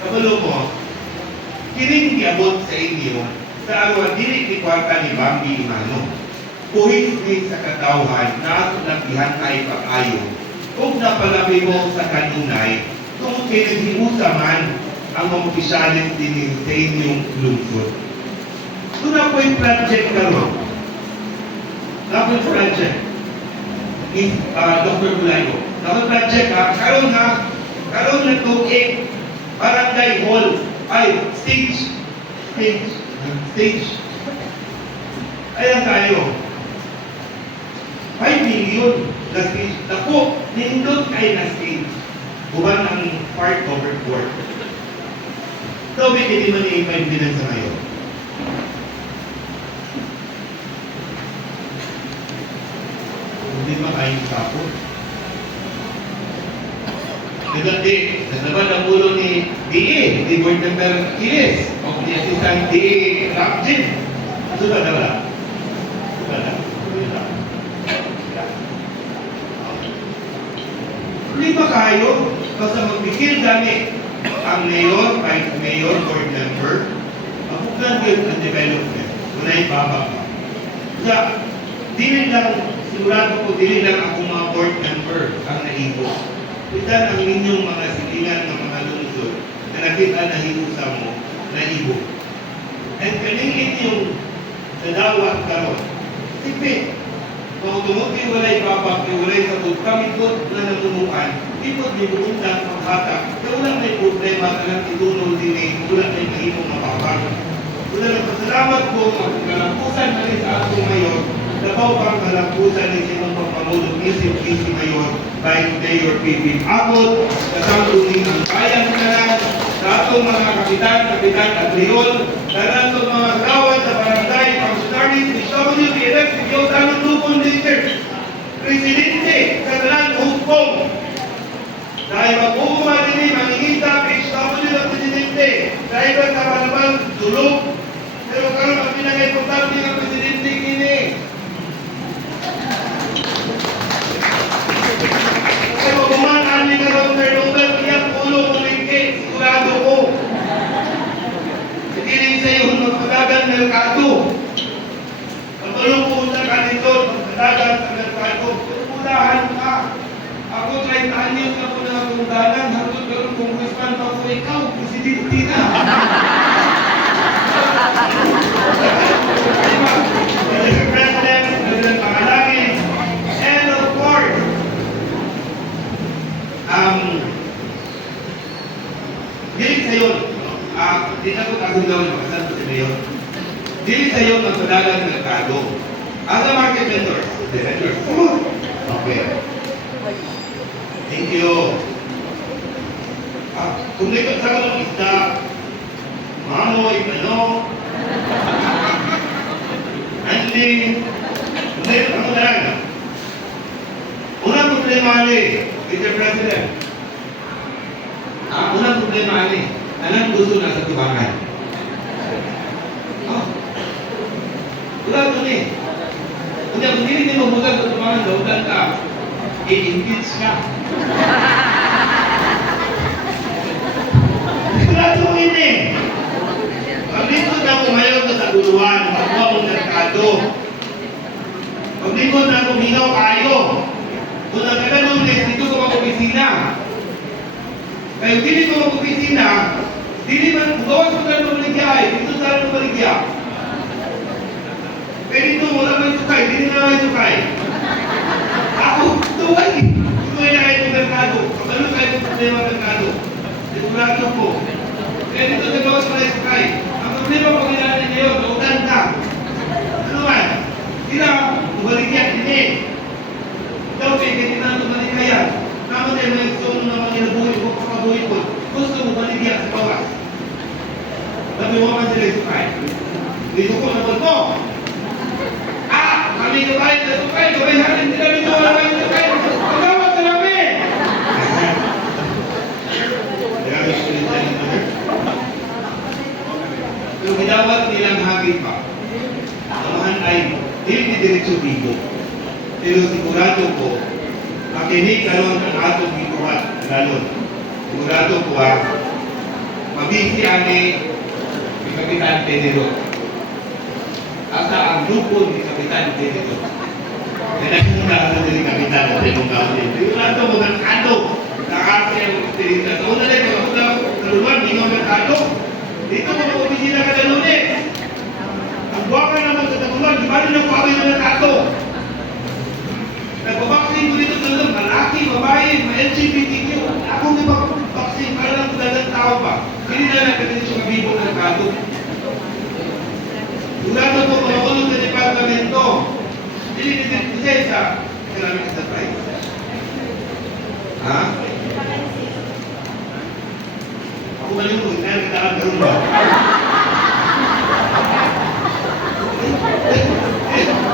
Kabalo mo, kining giabot sa inyo sa araw dili ni kwarta ni Bambi Imano. Buhis ni sa katawhan na ato nagihantay pag-ayo. Kung napalabi mo sa kanunay, kung kinaghiusa man ang mga opisyalis din sa inyong lungsod. Doon na po yung project karon. Na po yung project ni Dr. Bulayo. Na po yung project karon na tuig barangay hall ay stage. Ayan tayo. 5 million na stage. Naku, nindot ay na stage. Buwan ang part over court. So, may hindi man i-5 million sa ngayon. Hindi makain kapon. Di, naman ang ulo ni DA, di board member Kilis, o ni assistant DA Rapjin. Suba na ba? Suba na? Hindi ba kayo? Basta magbigil gani ang mayor, vice mayor, board member, mapugan yun ang development. Wala yung baba pa. Kaya, dili lang, sigurado ko, dili lang ako mga board member ang naibo. Ito ang inyong mga silingan ng mga lungsod na nakita na hiusa mo, naibo. And kaningin yung nadawat karon. Tipid. Kung tumuti walay babak, walay sabot, kami po na namumukan, ipod ni buundang paghatak, na wala may problema na itunol din eh, wala may mahimong mapapag. Wala na pasalamat po ang kalapusan na rin sa atong mayor, nabaw pang kalapusan ni Simong Pagpamulog ni Simplisi Mayor by Mayor Pipin Abot, kasampunin ang bayan na sa atong mga kapitan at Leon, sa atong mga kawat sa barangay, functionaries, DSWD, elect, Tanong Lupon District, Presidente sa Talang Hukong, dahil magbubuha din maningita, DSWD na Presidente, dahil ba sa Malabang Dulog, pero karoon ang pinag-importante ng Presidente kini. Kaya kumakaan ni karoon turnover, iyak ulo kumingke, sigurado ko. Sikiling sa iyo, magpagagan merkado. Pagtulong po sa kanito, magpagagan sa merkado, pagpulahan ka. Ako 30 anyos na po na magpagagan, hanggang karoon kung Congressman pa po ikaw, Presidente na. Mr. President, President Pangalangin, and of course, dili sa yun, di na ko kasundaw yung makasal ko si Mayor. Dili sa yun ang padalang merkado. As a market vendor, okay. Thank you. Kung likot sa mga isda, mamoy, handling, ako na lang. Unang problema Mr. President. Unang problema anong gusto na sa tubangan? Wala ito ni. Kung hindi mo bukan sa tubangan, lautan ka, i-impeach ka. Wala ito ini. Pag dito na kumayon ka sa guluhan, pagkuha mong merkado. Pag dito na kuminaw kayo, kung nagkaganong dito ka mag-opisina. Kaya dili ko mag-opisina, dili man, gawas mo ka ng maligya dito sa ng maligya. Kaya dito, wala may sukay, dili na may sukay. Ako, tuway na kayo ng merkado. Pagkano kayo ng problema ng merkado? Sigurado po. Kaya dito sa gawas mo na sukay. Ang problema pag inanin ngayon, nautan ka. Ano man? Sila, maligya, hindi. Ikaw kayo, kasi na tumaligya yan. Naman tayo may gusto mo naman inabuhay ko, pakabuhay ko. Gusto mo baligya sa bawas. Sabi mo man sila sukay. Dito ko naman po. Kami kabayan sa sukay, kabayan sila dito wala kayo sukay. Pagawag sa namin! Pero gidawat nilang hagit pa. Amahan ay hindi diretso bigo. Pero sigurado ko, makinig karon ang atong gikuhan lalon. Sigurado ko Mabisi ani ni Kapitan Tenero. Asa ang grupo ni Kapitan Tenero. Kaya nakikita ko ni Kapitan Tenero. Yung ato mo ng ato. Nakakasya yung tirita. So, una lang, kung ako naluwan, hindi mo merkado. Dito mo na opisina ka na lunes. Ang buwaka naman sa tagulan, di ba rin ang pawin na merkado? Nagpapaksin ko dito sa lang, malaki, babae, ma-LGBTQ. Ako na magpapaksin, para lang dalang tao pa. Hindi na nagkatid sa kabibo ng merkado. Tulad ko mga ulong sa departamento. Hindi kasi sa economic enterprise. Ha? Ako balik mo, hindi na gano'n ba?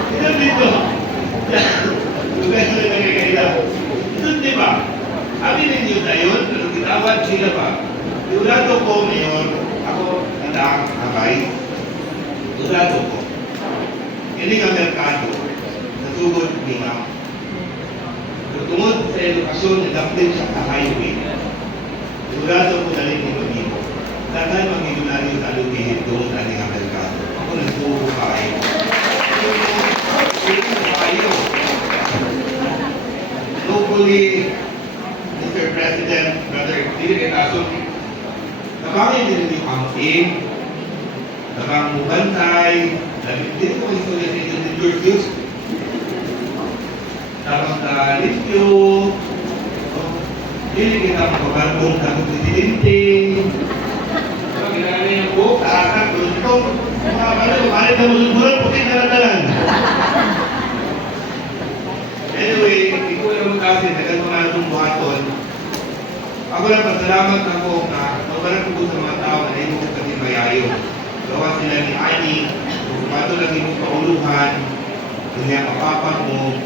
Ito dito. Lugar sila nagkakaila. Ito di ba? Amin ninyo na yun, pero kitawad sila ba? Tulado ko, Mayor, ako nandang abay. Tulado ko. Hindi nga merkado. Nasugod, mingaw. Tungod sa edukasyon, nag-update siya sa highway. Sigurado ko na rin yung mag-ibo. Dahil mag-ibunari yung talugihit doon sa ating Amerikano. Ako nagturo kayo. Kayo. Locally, Mr. President, Brother Dili Etaso, nabangin din yung campaign, nabang mubantay, dito ko istorya sa ito ni George Hughes, tapos na limpyo, hindi kita magpapagong sa presidente, ginagawa yung buhok, taasang, gusto, mga kalit na musuburan, puting naladalan. Anyway, hindi ko yung kasi, nagan mga itong buhaton, ako lang pasalamat ako na mabalang ko sa mga tao na hindi ko kasi mayayo. Gawa sila ni Ani, kung pato lang yung pauluhan, kanya kapapan mo,